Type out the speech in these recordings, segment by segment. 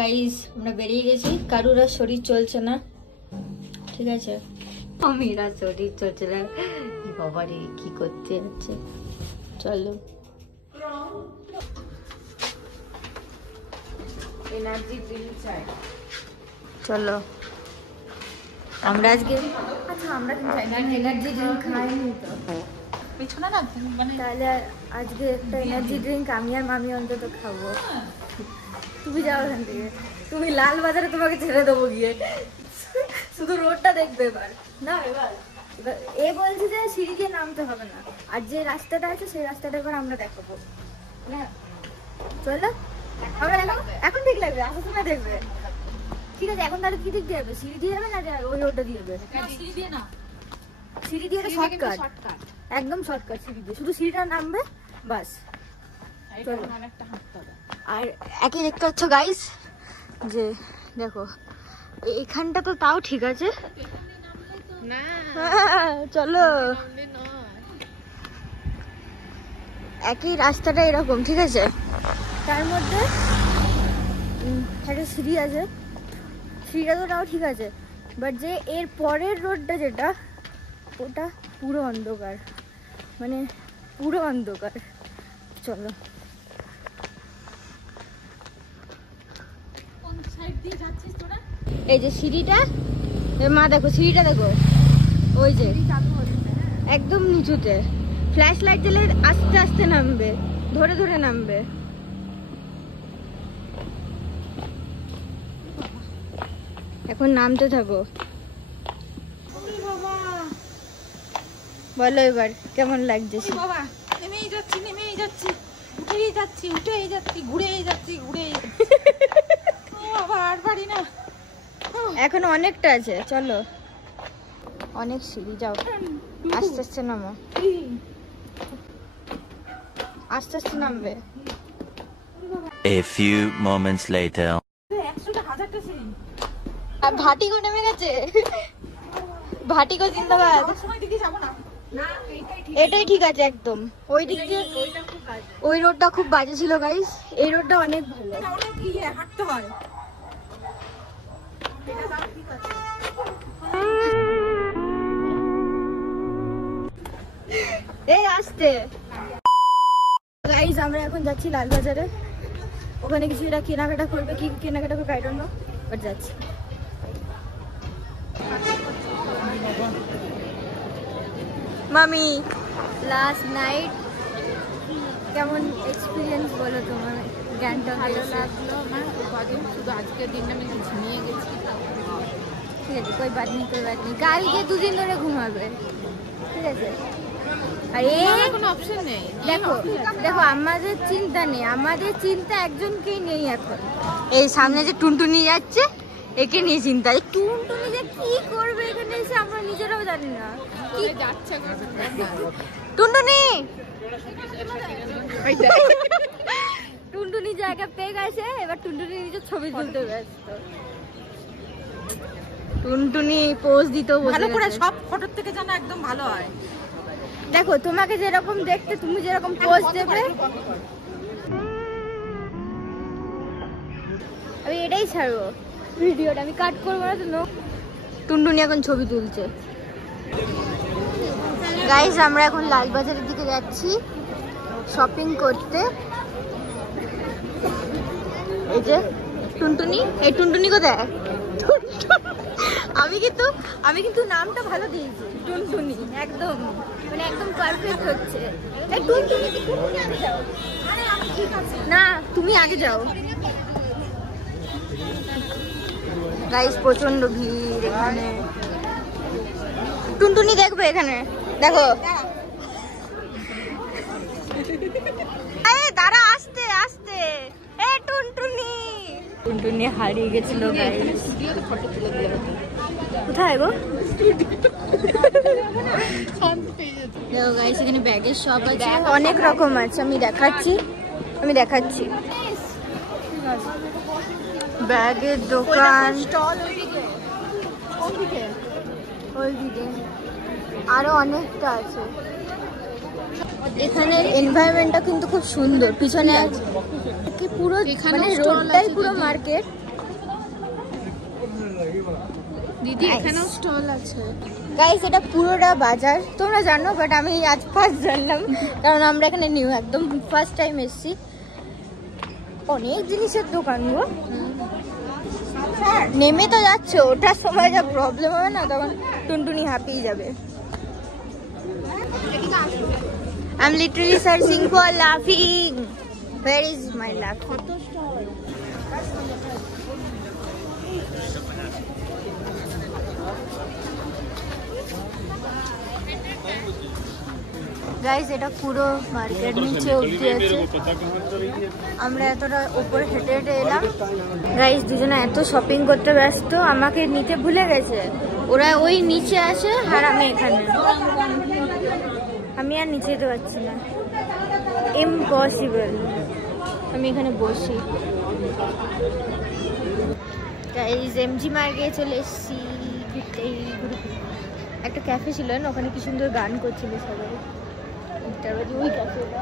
Guys আমরা বেরিয়ে গেছি, কারুর আর শরীর চলছে না, ঠিক আছে? আমিরা শরীর চলছে না, বাবারে কি করতে হচ্ছে। চলো এনার্জি ড্রিঙ্ক চাই, চলো। আমরা আজকে আচ্ছা আমরা কিন্তু এনার্জি ড্রিঙ্ক খাইনি তো পিছনে না, মানে তাহলে আজকে একটা এনার্জি ড্রিঙ্ক আমি আর মামি অন্তত খাবো। তুমি যাও এখান থেকে, তুমি লাল বাজারে তোমাকে ছেড়ে দেবো গিয়ে, শুধু রোডটা দেখবে এবার। না এবার এ বলছে যে সিঁড়ি দিয়ে নামতে হবে না, আর যে রাস্তাটা আছে সেই রাস্তাটা এবার আমরা দেখাবো না। চলো আমরা এখন ঠিক লাগবে, আসার সময় দেখবে, ঠিক আছে? এখন তাহলে কি দিক দিয়ে যাবে? সিঁড়ি দিয়ে যাবে না ওই রোডটা দিয়ে যাবে? সিঁড়ি দিয়ে না, সিঁড়ি দিয়ে শর্টকাট, একদম শর্টকাট সিঁড়ি দিয়ে, শুধু সিঁড়িটা নামবে বাস। চলো। আর একই দেখতে পাচ্ছ গাইস, যে দেখো এখানটা তো তাও ঠিক আছে না চলো। একই রাস্তাটা এরকম, ঠিক আছে? তার মধ্যে একটা সিঁড়ি আছে, সিঁড়িটা তো তাও ঠিক আছে, বাট যে এর পরের রোডটা যেটা, ওটা পুরো অন্ধকার, মানে পুরো অন্ধকার। চলো এই যে সিঁড়িটা, মা দেখো সিঁড়িটা দেখো, ওই যে একদম নিচুতে, ফ্ল্যাশ লাইট দিলে আস্তে আস্তে নামবে, ধরে ধরে নামবে। এখন নামতে থাকো। বলো এবার কেমন লাগছে? বাবা নেমেই যাচ্ছি, নেমেই যাচ্ছি, উঠেই যাচ্ছি, উঠেই যাচ্ছি, ঘুরেই যাচ্ছি, ঘুরেই যাচ্ছি। বাবা আর পারি না, এখন অনেকটা আছে, চলো। অনেক সিঁড়ি, যাও আস্তে আস্তে নামো, আস্তে আস্তে নামবে। A few moments later. 100টা সিঁড়ি। আর ভাটিগো নেমে গেছে, ভাটিগো জিন্দাবাদ। সময় দিকে যাবো না, না এটাই ঠিক আছে একদম, ওই দিক দিয়ে ওই রোডটা খুব বাজে ছিল গাইস, এই রোডটা অনেক ভালো। অনেক ইয়ে হাঁটতে হয়। এই আসতে গাইস, আমরা এখন যাচ্ছি লালবাজারে, ওখানে কিছু এরা কেনাকাটা করবে, কি কেনাকাটা করবে আই ডোন্ট নো, বাট যাচ্ছি। মামি লাস্ট নাইট কেমন এক্সপিরিয়েন্স বলো তোমার? জ্ঞানটা ভালো লাগলো আমার কদিন, শুধু আজকের দিনটা আমি ঘুমিয়ে গেছি। ঠিক আছে, কোই বাত নেই, কোই বাত নেই, কালকে দুদিন ধরে ঘুমাবে, ঠিক আছে? আর এই কোনো অপশন নেই, দেখো দেখো আমাদের চিন্তা নেই, আমাদের চিন্তা একজনকেই নেই এখন, এই সামনে যে টুনটুনি যাচ্ছে একে নিয়ে চিন্তা। এই টুনটুনি যে কি করবে এখানে এসে আমরা নিজেরাও জানি না কি যাচ্ছে। টুনটুনি টুনটুনি জায়গা পেয়ে গেছে, এবার টুনটুনি নিজের ছবি তুলতে ব্যস্ত। টুনটুনি পোজ দিতেও ভালো করে সব ফটোর থেকে যেন একদম ভালো হয়। দেখো তোমাকে যেরকম দেখতে, তুমি যেরকম পোজ দেবে, আমি এটাই ছাড়বো ভিডিওটা, আমি কাট করবো না তো। টুনটুনি এখন ছবি তুলছে। গাইস আমরা এখন লালবাজারের দিকে যাচ্ছি শপিং করতে। এই যে টুনটুনি, এই টুনটুনি কোথায়? আমি কিন্তু নামটা ভালো দিয়েছি, টুনটুনি, একদম মানে একদম পারফেক্ট হচ্ছে। এই টুনটুনি কি, টুনটুনি আগে যাও, আরে আমি ঠিক আছে না, তুমি আগে যাও। গাইস প্রচন্ড ভিড় এখানে, টুনটুনি দেখবে এখানে, দেখো দাঁড়া, আস্তে আস্তে, এ টুনটুনি, টুনটুনি হারিয়ে গেছিল গাইস। কোথায় গো? দেখো গাইস এখানে ব্যাগের শপ আছে, অনেক রকম আছে, আমি দেখাচ্ছি। ব্যাগের দোকান ওইদিকে, আরো অনেকটা আছে। এখানে এনভায়রনমেন্টটা কিন্তু খুব সুন্দর, পিছনে কি পুরো মানে রোডটাই পুরো মার্কেট। দিদি এখানেও স্টল আছে। গাইস এটা পুরোটা বাজার, তোমরা জানো বাট আমি আজ ফার্স্ট জানলাম, কারণ আমরা এখানে নিউ একদম ফার্স্ট টাইম এসেছি। অনেক জিনিসের দোকান গো। নেমে তো যাচ্ছে, ওঠার সময় যা প্রবলেম হবে না, তখন টুনটুনি হাঁপিয়ে যাবে। I'm literally searching for laughing. Where is my laughing? Guys এটা পুরো মার্কেট নিচে অবধি আছে, আমরা এতটা উপরে হেঁটে হেঁটে এলাম। গাইস দুজনে এত শপিং করতে ব্যস্ত, আমাকে নিতে ভুলে গেছে। ওরা ওই নিচে আসে আর আমি এখানে, আমি আর নিচে যেতে পারছি না, ইম্পসিবল। আমি এখানে বসি। গাইস এমজি মার্গে চলে এসেছি ঘুরতেই। একটা ক্যাফে ছিল না, ওখানে কি সুন্দর গান করছিল সবাই। ওই ক্যাফেটা,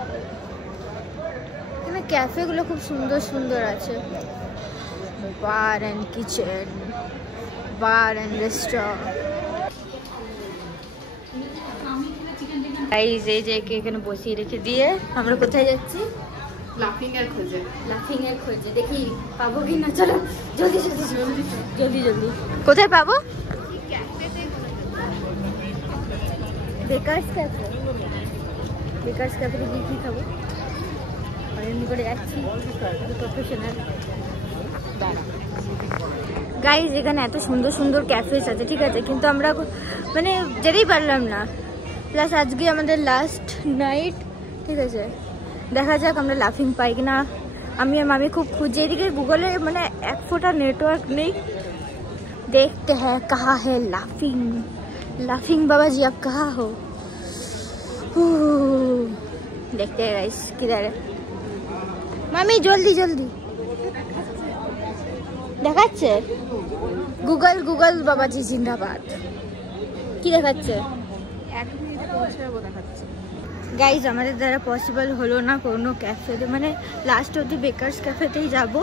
এখানে ক্যাফেগুলো খুব সুন্দর সুন্দর আছে। বার and kitchen, bar and restaurant. Guys এই যে এখানে বসিয়ে রেখে দিয়ে আমরা কোথায় যাচ্ছি? লাফিং এর খোঁজে। লাফিং এর খোঁজে, দেখি পাবো কি না। চলো জলদি জলদি জলদি জলদি জলদি। কোথায় পাবো? Bakers cafe. বেকারস ক্যাফেতে গিয়ে কি খাবো? আর এমনি করে যাচ্ছি প্রফেশনাল। গাইস এখানে এত সুন্দর সুন্দর ক্যাফেস আছে, ঠিক আছে, কিন্তু আমরা মানে যেতেই পারলাম না। প্লাস আজকে আমাদের লাস্ট নাইট, ঠিক আছে, দেখা যাক আমরা লাফিং পাই কিনা। আমি আর মামি খুব খুঁজছি, এদিকে গুগলে মানে এক ফোঁটা নেটওয়ার্ক নেই। দেখতে হ্যাঁ কাহা হে লাফিং, লাফিং বাবা জি আপ কাহা হো। দেখতে हैं गाइस किधर है। মামি জলদি জলদি দেখাচ্ছে। গুগল গুগল বাবাজি জিন্দাবাদ। কি দেখাচ্ছে? 1 মিনিট পৌঁছে যাবো দেখাচ্ছে। গাইজ আমাদের দ্বারা পসিবল হলো না কোনো ক্যাফেতে, মানে লাস্ট অবধি বেকারস ক্যাফেতেই যাব।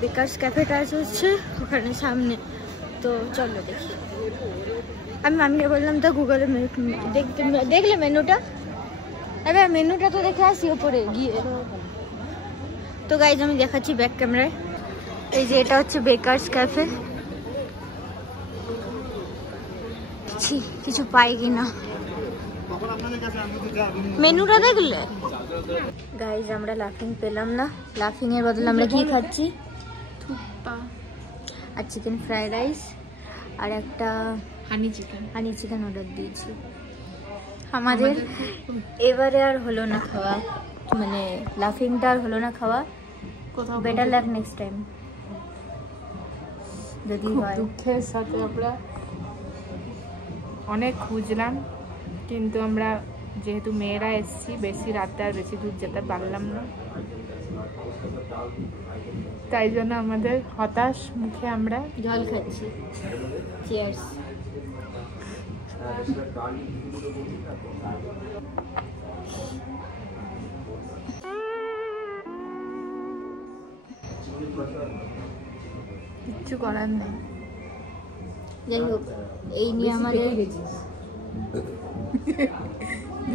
বেকারস ক্যাফেটা হচ্ছে ওখানে সামনে, তো চলো দেখি। আমি মামিকে বললাম তো গুগলে দেখলে মেনুটা, এবার মেনুটা তো দেখে আসি ওপরে গিয়ে। তো গাইজ আমি দেখাচ্ছি ব্যাক ক্যামেরায়। এই যে এটা হচ্ছে বেকারস ক্যাফে। কিছু পাই কিনা মেনুটা দেখলে। গাইজ আমরা লাফিং পেলাম না, লাফিং এর বদলে আমরা কি খাচ্ছি? থুপ্পা আর চিকেন ফ্রাইড রাইস আর একটা হানি চিকেন অর্ডার দিয়েছি। আমাদের এবারে আর হলো না খাওয়া, মানে লাফিংটা আর হলো না খাওয়া। কোথাও বেটার লাক নেক্সট টাইম যদি হয়। দুঃখের সাথে আমরা অনেক খুঁজলাম, কিন্তু আমরা যেহেতু মেয়েরা এসেছি বেশি রাতে আর বেশি দূর যেতে পারলাম না, তাই জন্য আমাদের হতাশ মুখে আমরা জল খাচ্ছি। চিয়ার্স। কিচ্ছু করার নেই। যাই হোক, এই নিয়ে আমাদের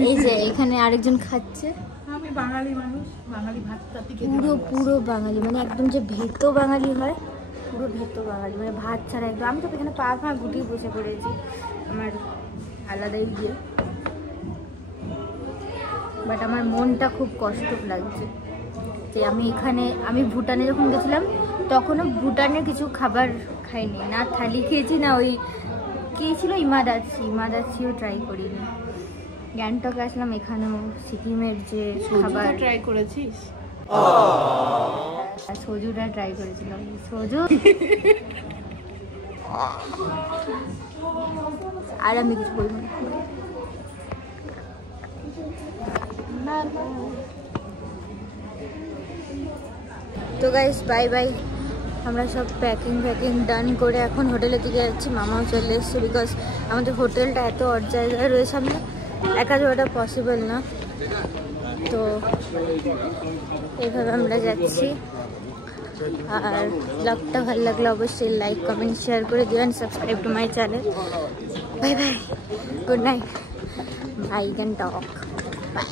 এই যে এখানে আরেকজন খাচ্ছে। আমি বাঙালি মানুষ, বাঙালি ভাত পুরো বাঙালি, মানে একদম যে ভেতো বাঙালি হয়, পুরো ভেতো বাঙালি, মানে ভাত ছাড়া একদম। আমি তো এখানে পা গুটিয়ে বসে পড়েছি আমার আলাদাই গিয়ে, বাট আমার মনটা খুব কষ্ট লাগছে যে আমি ভুটানে যখন গেছিলাম তখনও ভুটানে কিছু খাবার খাইনি, না থালি খেয়েছি না ওই কি ছিল ইমাদাচ্ছিও ট্রাই করিনি। গ্যাংটকে আসলাম, এখানেও সিকিমের যে খাবার ট্রাই করেছিস? সোজুটা ট্রাই করেছিলাম। সোজু আর আমি কিছু বলবো না। তো গাইস বাই বাই, আমরা সব প্যাকিং ডান করে এখন হোটেলের দিকে যাচ্ছি। মামাও চলে এসছে, বিকজ আমাদের হোটেলটা এত অড জায়গায় রয়েছে, আমরা একা যাওয়াটা পসিবল না। তো এইভাবে আমরা যাচ্ছি। আর ব্লগটা ভালো লাগলে অবশ্যই লাইক কমেন্ট শেয়ার করে দিবেন, subscribe to my channel. Bye bye, good night, bye can talk, by.